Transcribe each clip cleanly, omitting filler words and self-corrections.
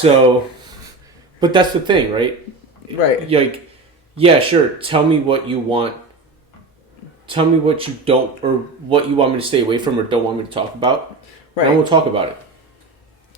So, but that's the thing, right? Right. Like, yeah, sure. Tell me what you want. Tell me what you don't, or what you want me to stay away from or don't want me to talk about. Right. And we'll talk about it.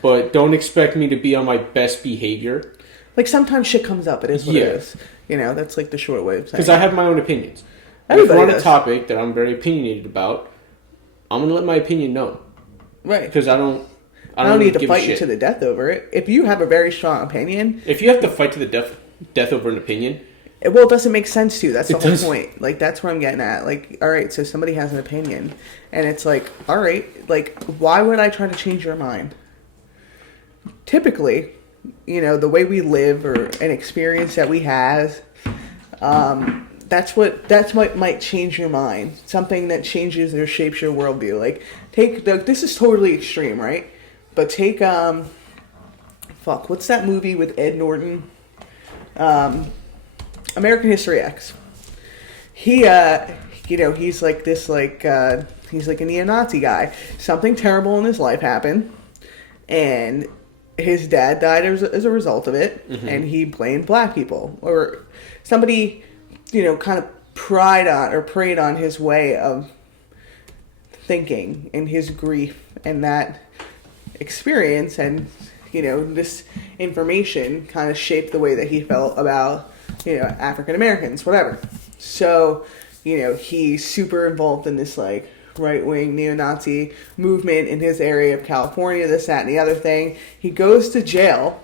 But don't expect me to be on my best behavior. Like, sometimes shit comes up. It is what it is. You know, that's like the short way of saying it. Because I have my own opinions. If we're on a topic that I'm very opinionated about, I'm going to let my opinion known. Right. Because I don't need to fight you to the death over it. If you have a very strong opinion... If you have to fight to the death over an opinion... Well, it doesn't make sense to you. That's the whole point. Like, that's what I'm getting at. Like, all right, so somebody has an opinion. And it's like, all right, like, why would I try to change your mind? Typically, you know, the way we live or an experience that we have, that's what might change your mind. Something that changes or shapes your worldview. Like, this is totally extreme, right? But take, what's that movie with Ed Norton? American History X. He, he's like this, he's like a neo-Nazi guy. Something terrible in his life happened, and his dad died as a result of it, and he blamed black people. Or somebody, you know, kind of preyed on his way of thinking and his grief and that experience, and, you know, this information kind of shaped the way that he felt about, you know, African Americans, whatever. So, you know, he's super involved in this, like, right-wing neo-Nazi movement in his area of California, this, that, and the other thing. He goes to jail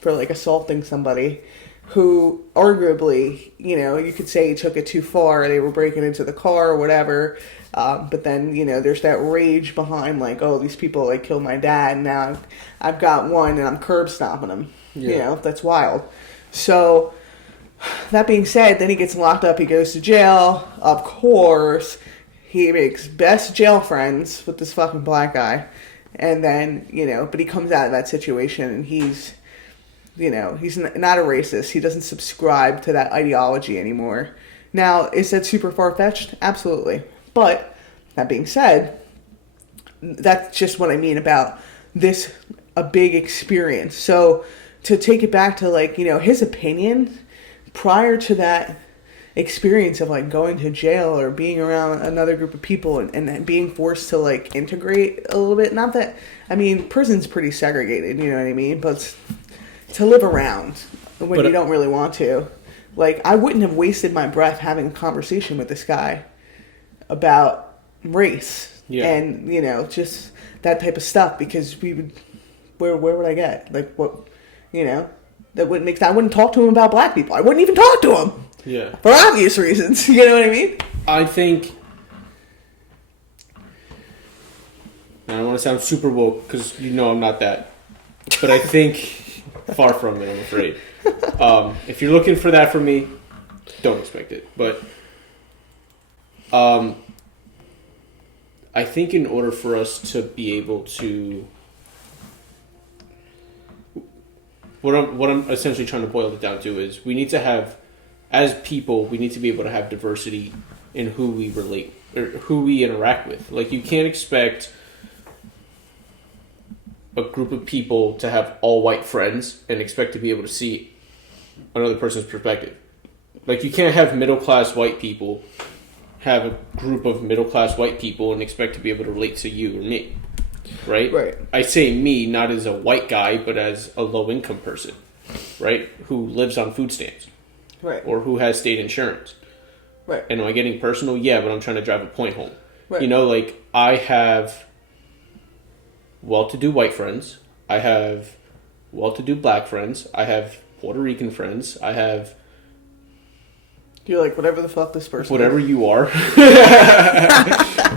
for, like, assaulting somebody who arguably, you know, you could say he took it too far. They were breaking into the car or whatever. But then, you know, there's that rage behind, like, oh, these people, like, killed my dad, and now I've got one, and I'm curb stomping them. Yeah. You know, that's wild. So... that being said, then he gets locked up, he goes to jail, of course, he makes best jail friends with this fucking black guy, and then, you know, but he comes out of that situation, and he's, you know, he's not a racist, he doesn't subscribe to that ideology anymore. Now, is that super far-fetched? Absolutely. But, that being said, that's just what I mean about this, a big experience. So, to take it back to, like, you know, his opinion... prior to that experience of, like, going to jail or being around another group of people and being forced to, like, integrate a little bit. Not that, I mean, prison's pretty segregated, you know what I mean? But to live around when you don't really want to. Like, I wouldn't have wasted my breath having a conversation with this guy about race. Yeah. And, you know, just that type of stuff, because we would, where would I get? Like, what, you know? That wouldn't make sense. I wouldn't talk to him about black people. I wouldn't even talk to him. Yeah. For obvious reasons. You know what I mean? I think... I don't want to sound super woke, because you know I'm not that. But I think... far from it, I'm afraid. If you're looking for that from me, don't expect it. But... I think in order for us to be able to... What I'm essentially trying to boil it down to is we need to have, as people, we need to be able to have diversity in who we relate or who we interact with. Like, you can't expect a group of people to have all white friends and expect to be able to see another person's perspective. Like, you can't have middle-class white people have a group of middle-class white people and expect to be able to relate to you or me. Right? Right. I say me not as a white guy, but as a low-income person, right? Who lives on food stamps. Right. Or who has state insurance. Right. And am I getting personal? Yeah, but I'm trying to drive a point home. Right. You know, like, I have well-to-do white friends. I have well-to-do black friends. I have Puerto Rican friends. I have... You're like, whatever the fuck this person Whatever is. you are.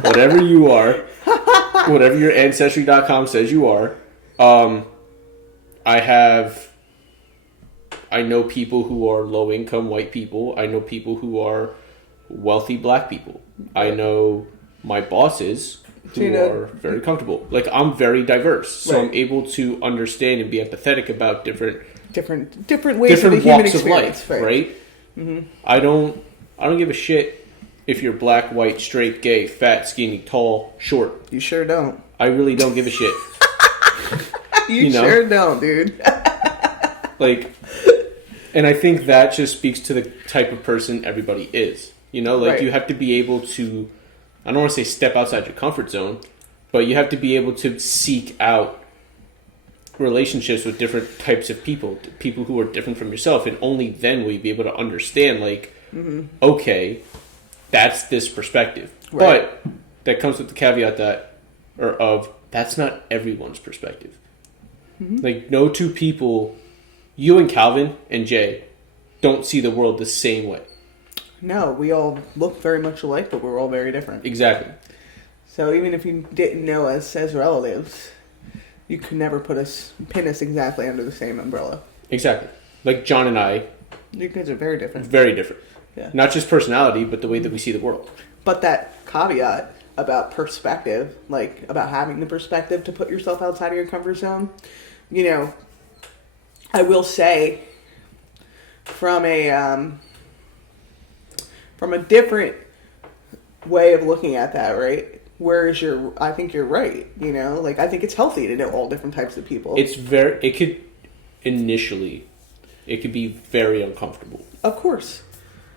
Whatever you are. Whatever your Ancestry.com says you are. I know people who are low-income white people. I know people who are wealthy black people. I know my bosses who are very comfortable. Like, I'm very diverse. So I'm able to understand and be empathetic about different ways different of the human walks of experience. Life, right? Mm-hmm. I don't give a shit if you're black, white, straight, gay, fat, skinny, tall, short. You sure don't. I really don't give a shit. You know? Sure don't, dude. Like, and I think that just speaks to the type of person everybody is. You know, like, Right. you have to be able to, I don't want to say step outside your comfort zone, but you have to be able to seek out relationships with different types of people who are different from yourself, and only then will you be able to understand, like, okay, that's this perspective. Right. But that comes with the caveat of that's not everyone's perspective. Like, no two people, you and Calvin and Jay, don't see the world the same way. No, we all look very much alike, but we're all very different. Exactly. So even if you didn't know us as relatives, you could never pin us exactly under the same umbrella. Exactly. Like John and I, You guys are very different. very different. Yeah. Not just personality, but the way that we see the world. But that caveat about perspective, like about having the perspective to put yourself outside of your comfort zone, you know, I will say from a different way of looking at that, right? Whereas I think you're right, you know, like I think it's healthy to know all different types of people. It could be very uncomfortable. Of course.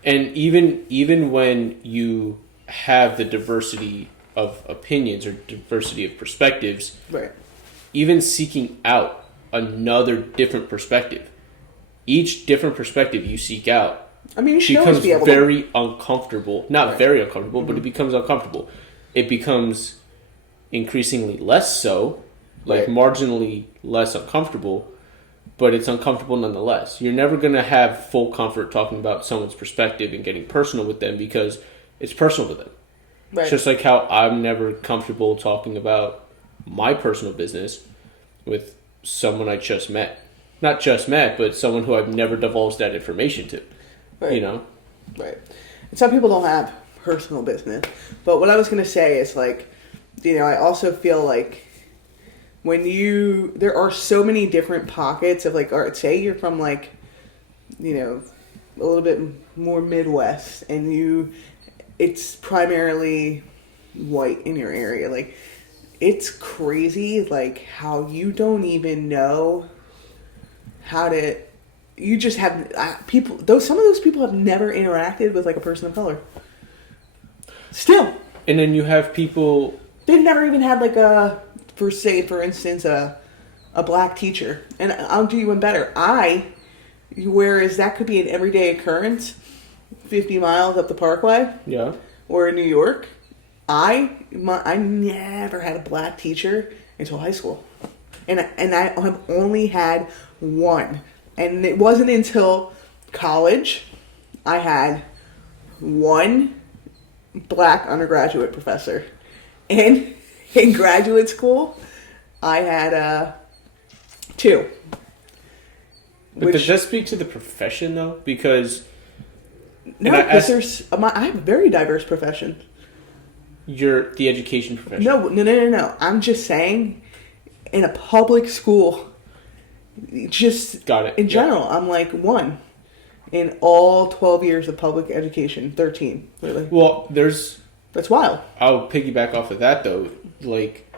And even when you have the diversity of opinions or diversity of perspectives, Right. even seeking out another different perspective, each different perspective you seek out, I mean, you should always becomes be able very uncomfortable. Not Right. very uncomfortable, but it becomes uncomfortable. It becomes increasingly less so, like Right. marginally less uncomfortable, but it's uncomfortable nonetheless. You're never going to have full comfort talking about someone's perspective and getting personal with them because it's personal to them. Right. It's just like how I'm never comfortable talking about my personal business with someone I just met. Not just met, but someone who I've never divulged that information to. Right. You know? Right. And some people don't have personal business. But what I was going to say is, like, you know, I also feel like there are so many different pockets of, like, all right, say you're from, like, you know, a little bit more Midwest, and it's primarily white in your area. Like, it's crazy, like, how you don't even know how to, you just have some of those people have never interacted with, like, a person of color. Still. And then you have people... They've never even had, like, for instance, a black teacher. And I'll do you one better. Whereas that could be an everyday occurrence, 50 miles up the parkway. Yeah. Or in New York, I never had a black teacher until high school. And I have only had one. And it wasn't until college I had one black undergraduate professor. And in graduate school, I had two. But does that speak to the profession, though? Because... No, because I have a very diverse profession. You're the education profession. No. I'm just saying, in a public school, just Got it. in general, I'm like one in all 12 years of public education, 13. Really. Well, That's wild. I'll piggyback off of that, though. Like,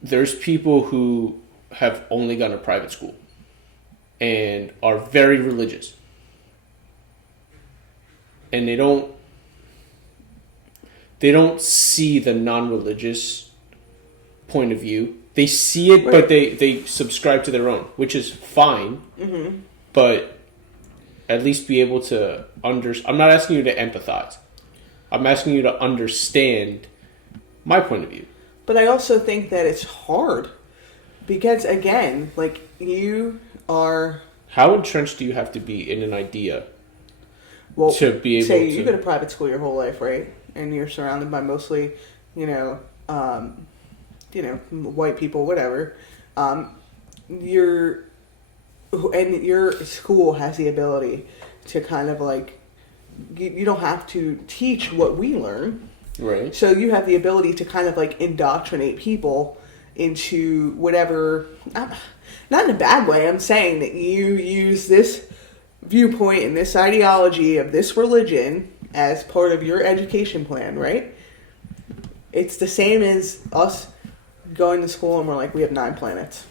there's people who have only gone to private school and are very religious. And they don't see the non-religious point of view. They see it, Right. but they subscribe to their own, which is fine. Mm-hmm. But at least be able to I'm not asking you to empathize. I'm asking you to understand my point of view. But I also think that it's hard because, again, like, you are... How entrenched do you have to be in an idea Well, to be able say to... you go to private school your whole life, right? And you're surrounded by mostly, white people, whatever. Your school has the ability to kind of, like, you don't have to teach what we learn. Right. So you have the ability to kind of, like, indoctrinate people into whatever, not in a bad way. I'm saying that you use this viewpoint and this ideology of this religion as part of your education plan, right? It's the same as us going to school and we're like, we have 9 planets.